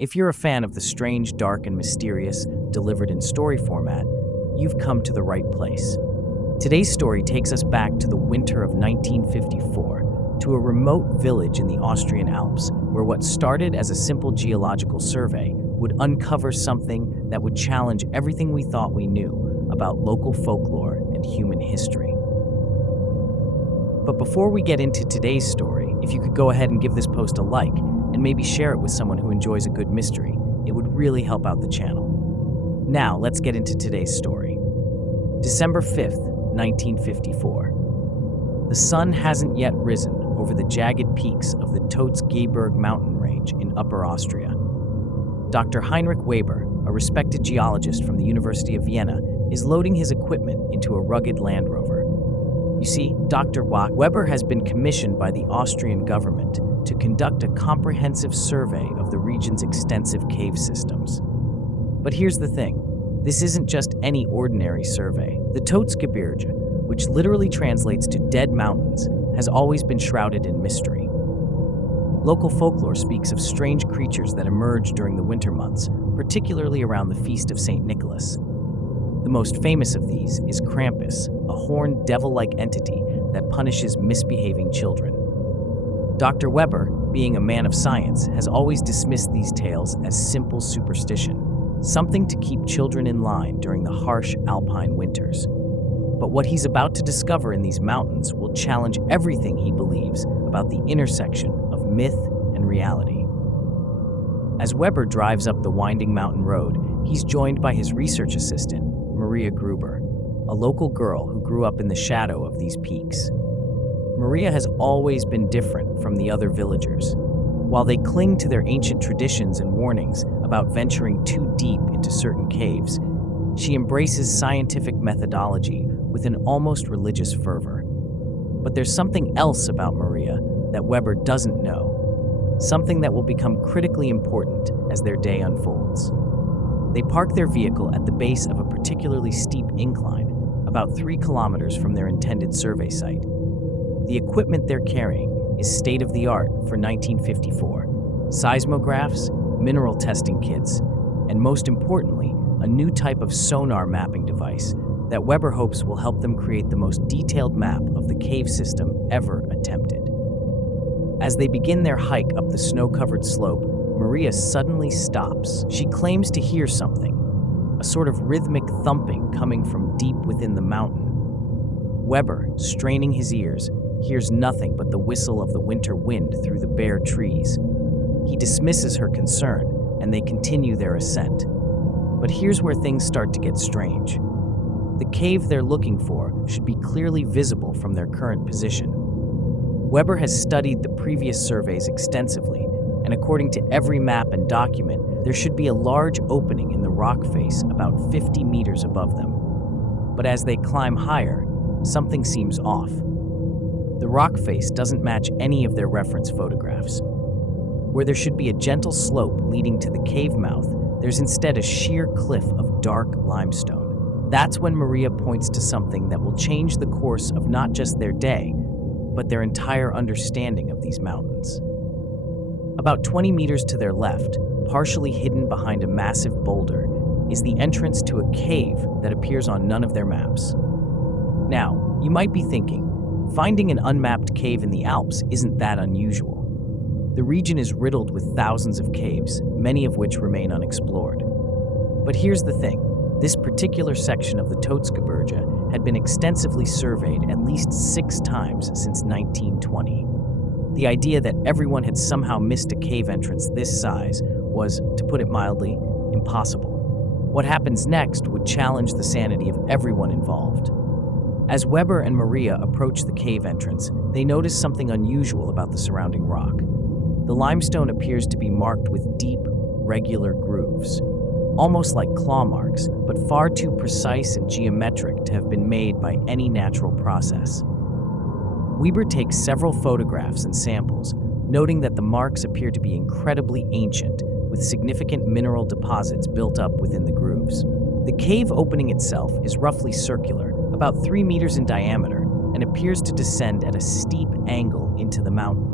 If you're a fan of the strange, dark, and mysterious delivered in story format, you've come to the right place. Today's story takes us back to the winter of 1954, to a remote village in the Austrian Alps, where what started as a simple geological survey would uncover something that would challenge everything we thought we knew about local folklore and human history. But before we get into today's story, if you could go ahead and give this post a like, and maybe share it with someone who enjoys a good mystery, it would really help out the channel. Now, let's get into today's story. December 5th, 1954. The sun hasn't yet risen over the jagged peaks of the Totes Gebirge mountain range in Upper Austria. Dr. Heinrich Weber, a respected geologist from the University of Vienna, is loading his equipment into a rugged Land Rover. You see, Dr. Weber has been commissioned by the Austrian government to conduct a comprehensive survey of the region's extensive cave systems. But here's the thing, this isn't just any ordinary survey. The Totes Gebirge, which literally translates to dead mountains, has always been shrouded in mystery. Local folklore speaks of strange creatures that emerge during the winter months, particularly around the Feast of St. Nicholas. The most famous of these is Krampus, a horned devil-like entity that punishes misbehaving children. Dr. Weber, being a man of science, has always dismissed these tales as simple superstition, something to keep children in line during the harsh alpine winters. But what he's about to discover in these mountains will challenge everything he believes about the intersection of myth and reality. As Weber drives up the winding mountain road, he's joined by his research assistant, Maria Gruber, a local girl who grew up in the shadow of these peaks. Maria has always been different from the other villagers. While they cling to their ancient traditions and warnings about venturing too deep into certain caves, she embraces scientific methodology with an almost religious fervor. But there's something else about Maria that Weber doesn't know, something that will become critically important as their day unfolds. They park their vehicle at the base of a particularly steep incline, about 3 kilometers from their intended survey site. The equipment they're carrying is state-of-the-art for 1954. Seismographs, mineral testing kits, and most importantly, a new type of sonar mapping device that Weber hopes will help them create the most detailed map of the cave system ever attempted. As they begin their hike up the snow-covered slope, Maria suddenly stops. She claims to hear something, a sort of rhythmic thumping coming from deep within the mountain. Weber, straining his ears, hears nothing but the whistle of the winter wind through the bare trees. He dismisses her concern, and they continue their ascent. But here's where things start to get strange. The cave they're looking for should be clearly visible from their current position. Weber has studied the previous surveys extensively, and according to every map and document, there should be a large opening in the rock face about 50 meters above them. But as they climb higher, something seems off. The rock face doesn't match any of their reference photographs. Where there should be a gentle slope leading to the cave mouth, there's instead a sheer cliff of dark limestone. That's when Maria points to something that will change the course of not just their day, but their entire understanding of these mountains. About 20 meters to their left, partially hidden behind a massive boulder, is the entrance to a cave that appears on none of their maps. Now, you might be thinking, finding an unmapped cave in the Alps isn't that unusual. The region is riddled with thousands of caves, many of which remain unexplored. But here's the thing, this particular section of the Totes Gebirge had been extensively surveyed at least 6 times since 1920. The idea that everyone had somehow missed a cave entrance this size was, to put it mildly, impossible. What happens next would challenge the sanity of everyone involved. As Weber and Maria approach the cave entrance, they notice something unusual about the surrounding rock. The limestone appears to be marked with deep, regular grooves, almost like claw marks, but far too precise and geometric to have been made by any natural process. Weber takes several photographs and samples, noting that the marks appear to be incredibly ancient, with significant mineral deposits built up within the grooves. The cave opening itself is roughly circular, about 3 meters in diameter, and appears to descend at a steep angle into the mountain.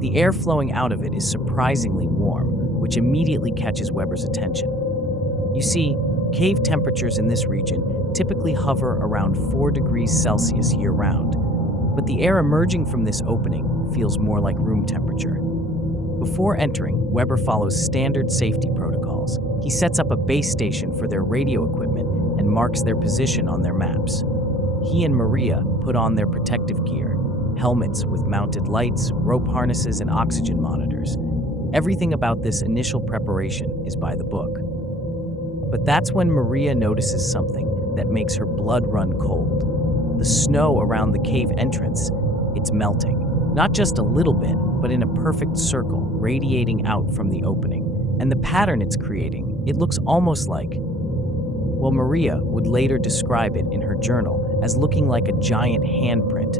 The air flowing out of it is surprisingly warm, which immediately catches Weber's attention. You see, cave temperatures in this region typically hover around 4 degrees Celsius year-round, but the air emerging from this opening feels more like room temperature. Before entering, Weber follows standard safety protocols. He sets up a base station for their radio equipment and marks their position on their maps. He and Maria put on their protective gear, helmets with mounted lights, rope harnesses, and oxygen monitors. Everything about this initial preparation is by the book. But that's when Maria notices something that makes her blood run cold. The snow around the cave entrance, it's melting. Not just a little bit, but in a perfect circle, radiating out from the opening. And the pattern it's creating, it looks almost like, well, Maria would later describe it in her journal as looking like a giant handprint,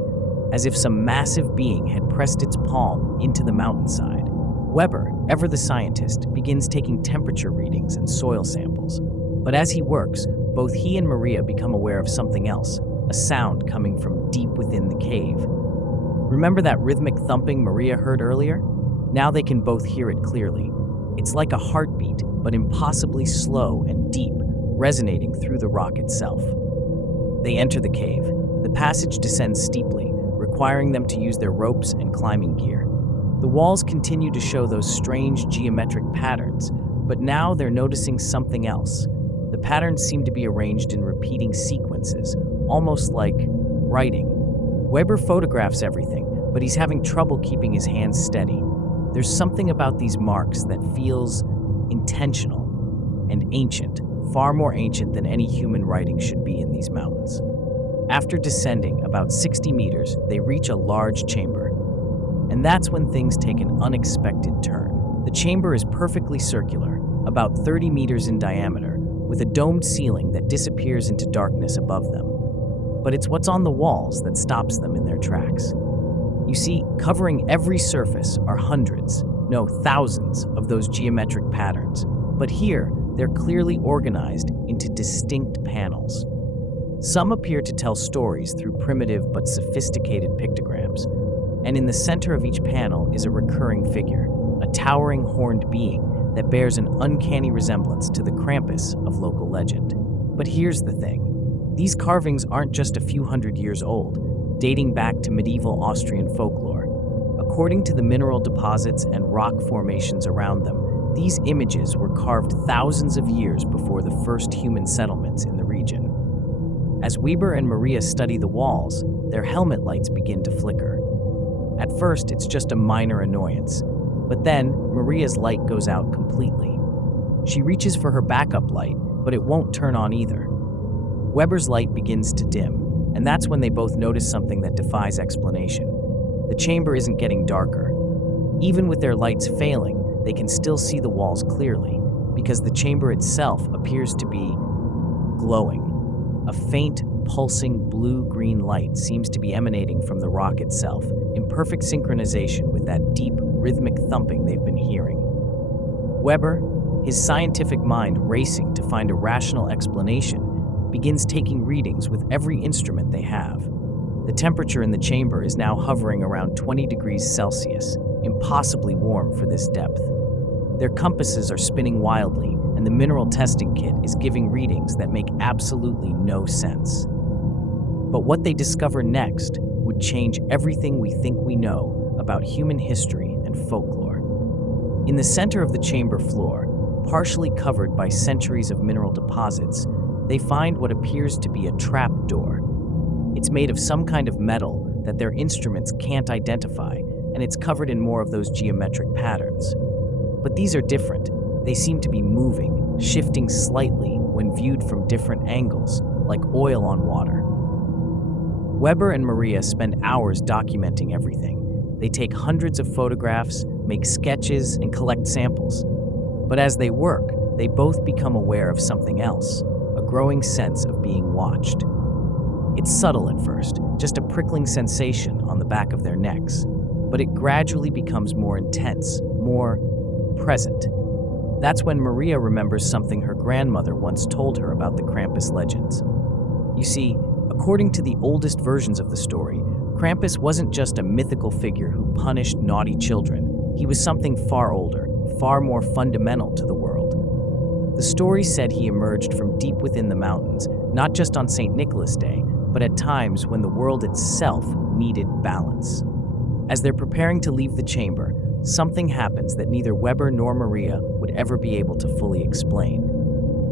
as if some massive being had pressed its palm into the mountainside. Weber, ever the scientist, begins taking temperature readings and soil samples. But as he works, both he and Maria become aware of something else, a sound coming from deep within the cave. Remember that rhythmic thumping Maria heard earlier? Now they can both hear it clearly. It's like a heartbeat, but impossibly slow and deep, resonating through the rock itself. They enter the cave. The passage descends steeply, requiring them to use their ropes and climbing gear. The walls continue to show those strange geometric patterns, but now they're noticing something else. The patterns seem to be arranged in repeating sequences, almost like writing. Weber photographs everything, but he's having trouble keeping his hands steady. There's something about these marks that feels intentional and ancient, far more ancient than any human writing should be in these mountains. After descending about 60 meters, they reach a large chamber. And that's when things take an unexpected turn. The chamber is perfectly circular, about 30 meters in diameter, with a domed ceiling that disappears into darkness above them. But it's what's on the walls that stops them in their tracks. You see, covering every surface are hundreds, no, thousands of those geometric patterns. But here, they're clearly organized into distinct panels. Some appear to tell stories through primitive but sophisticated pictograms. And in the center of each panel is a recurring figure, a towering horned being that bears an uncanny resemblance to the Krampus of local legend. But here's the thing. These carvings aren't just a few hundred years old, dating back to medieval Austrian folklore. According to the mineral deposits and rock formations around them, these images were carved thousands of years before the first human settlements in the region. As Weber and Maria study the walls, their helmet lights begin to flicker. At first, it's just a minor annoyance, but then Maria's light goes out completely. She reaches for her backup light, but it won't turn on either. Weber's light begins to dim, and that's when they both notice something that defies explanation. The chamber isn't getting darker. Even with their lights failing, they can still see the walls clearly, because the chamber itself appears to be glowing. A faint, pulsing blue-green light seems to be emanating from the rock itself, in perfect synchronization with that deep, rhythmic thumping they've been hearing. Weber, his scientific mind racing to find a rational explanation, begins taking readings with every instrument they have. The temperature in the chamber is now hovering around 20 degrees Celsius, impossibly warm for this depth. Their compasses are spinning wildly, and the mineral testing kit is giving readings that make absolutely no sense. But what they discover next would change everything we think we know about human history and folklore. In the center of the chamber floor, partially covered by centuries of mineral deposits, they find what appears to be a trap door. It's made of some kind of metal that their instruments can't identify, and it's covered in more of those geometric patterns. But these are different. They seem to be moving, shifting slightly when viewed from different angles, like oil on water. Weber and Maria spend hours documenting everything. They take hundreds of photographs, make sketches, and collect samples. But as they work, they both become aware of something else, a growing sense of being watched. It's subtle at first, just a prickling sensation on the back of their necks, but it gradually becomes more intense, more present. That's when Maria remembers something her grandmother once told her about the Krampus legends. You see, according to the oldest versions of the story, Krampus wasn't just a mythical figure who punished naughty children. He was something far older, far more fundamental to the world. The story said he emerged from deep within the mountains, not just on St. Nicholas Day, but at times when the world itself needed balance. As they're preparing to leave the chamber, something happens that neither Weber nor Maria would ever be able to fully explain.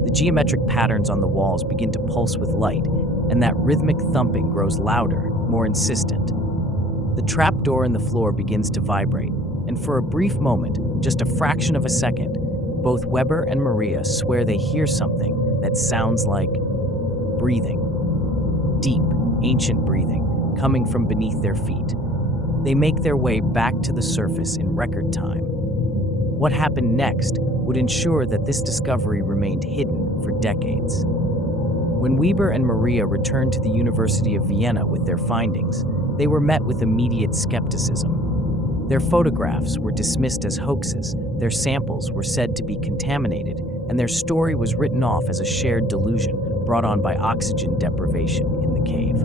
The geometric patterns on the walls begin to pulse with light, and that rhythmic thumping grows louder, more insistent. The trapdoor in the floor begins to vibrate, and for a brief moment, just a fraction of a second, both Weber and Maria swear they hear something that sounds like breathing. Deep, ancient breathing, coming from beneath their feet. They make their way back to the surface in record time. What happened next would ensure that this discovery remained hidden for decades. When Weber and Maria returned to the University of Vienna with their findings, they were met with immediate skepticism. Their photographs were dismissed as hoaxes, their samples were said to be contaminated, and their story was written off as a shared delusion brought on by oxygen deprivation in the cave.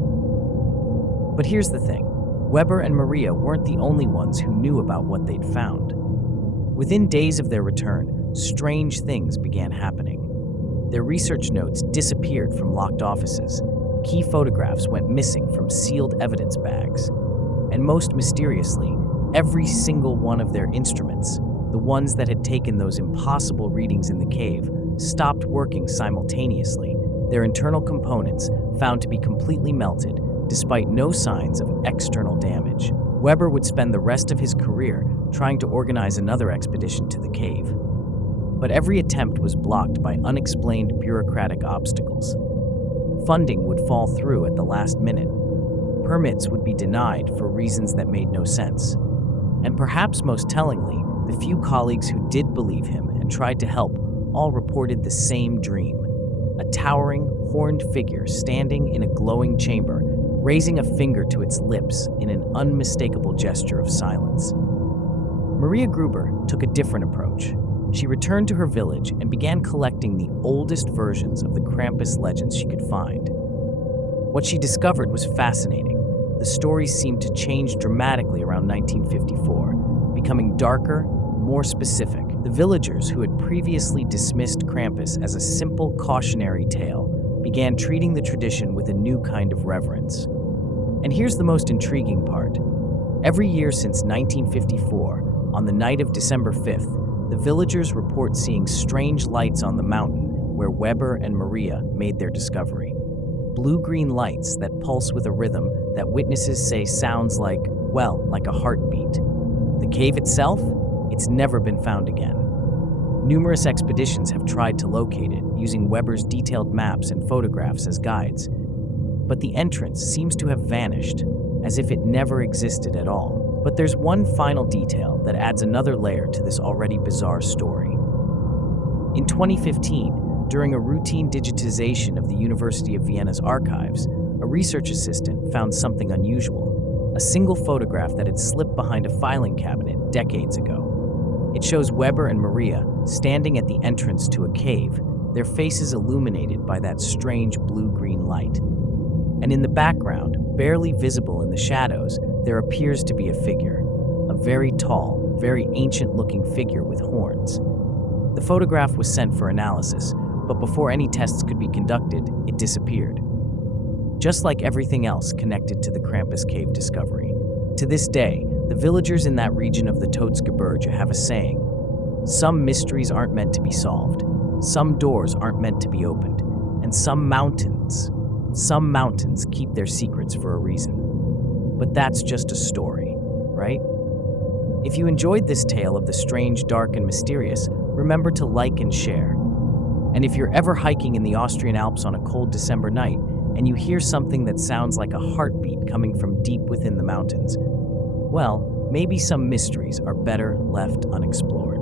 But here's the thing. Weber and Maria weren't the only ones who knew about what they'd found. Within days of their return, strange things began happening. Their research notes disappeared from locked offices. Key photographs went missing from sealed evidence bags. And most mysteriously, every single one of their instruments, the ones that had taken those impossible readings in the cave, stopped working simultaneously, their internal components found to be completely melted, despite no signs of external damage. Weber would spend the rest of his career trying to organize another expedition to the cave. But every attempt was blocked by unexplained bureaucratic obstacles. Funding would fall through at the last minute. Permits would be denied for reasons that made no sense. And perhaps most tellingly, the few colleagues who did believe him and tried to help all reported the same dream. A towering, horned figure standing in a glowing chamber, raising a finger to its lips in an unmistakable gesture of silence. Maria Gruber took a different approach. She returned to her village and began collecting the oldest versions of the Krampus legends she could find. What she discovered was fascinating. The stories seemed to change dramatically around 1954, becoming darker, more specific. The villagers who had previously dismissed Krampus as a simple cautionary tale began treating the tradition with a new kind of reverence. And here's the most intriguing part. Every year since 1954, on the night of December 5th, the villagers report seeing strange lights on the mountain where Weber and Maria made their discovery. Blue-green lights that pulse with a rhythm that witnesses say sounds like, well, like a heartbeat. The cave itself? It's never been found again. Numerous expeditions have tried to locate it, using Weber's detailed maps and photographs as guides. But the entrance seems to have vanished, as if it never existed at all. But there's one final detail that adds another layer to this already bizarre story. In 2015, during a routine digitization of the University of Vienna's archives, a research assistant found something unusual, a single photograph that had slipped behind a filing cabinet decades ago. It shows Weber and Maria standing at the entrance to a cave, their faces illuminated by that strange blue-green light. And in the background, barely visible in the shadows, there appears to be a figure, a very tall, very ancient-looking figure with horns. The photograph was sent for analysis, but before any tests could be conducted, it disappeared. Just like everything else connected to the Krampus cave discovery. To this day, the villagers in that region of the Totes Gebirge have a saying: some mysteries aren't meant to be solved, some doors aren't meant to be opened, and some mountains keep their secrets for a reason. But that's just a story, right? If you enjoyed this tale of the strange, dark, and mysterious, remember to like and share. And if you're ever hiking in the Austrian Alps on a cold December night and you hear something that sounds like a heartbeat coming from deep within the mountains, well, maybe some mysteries are better left unexplored.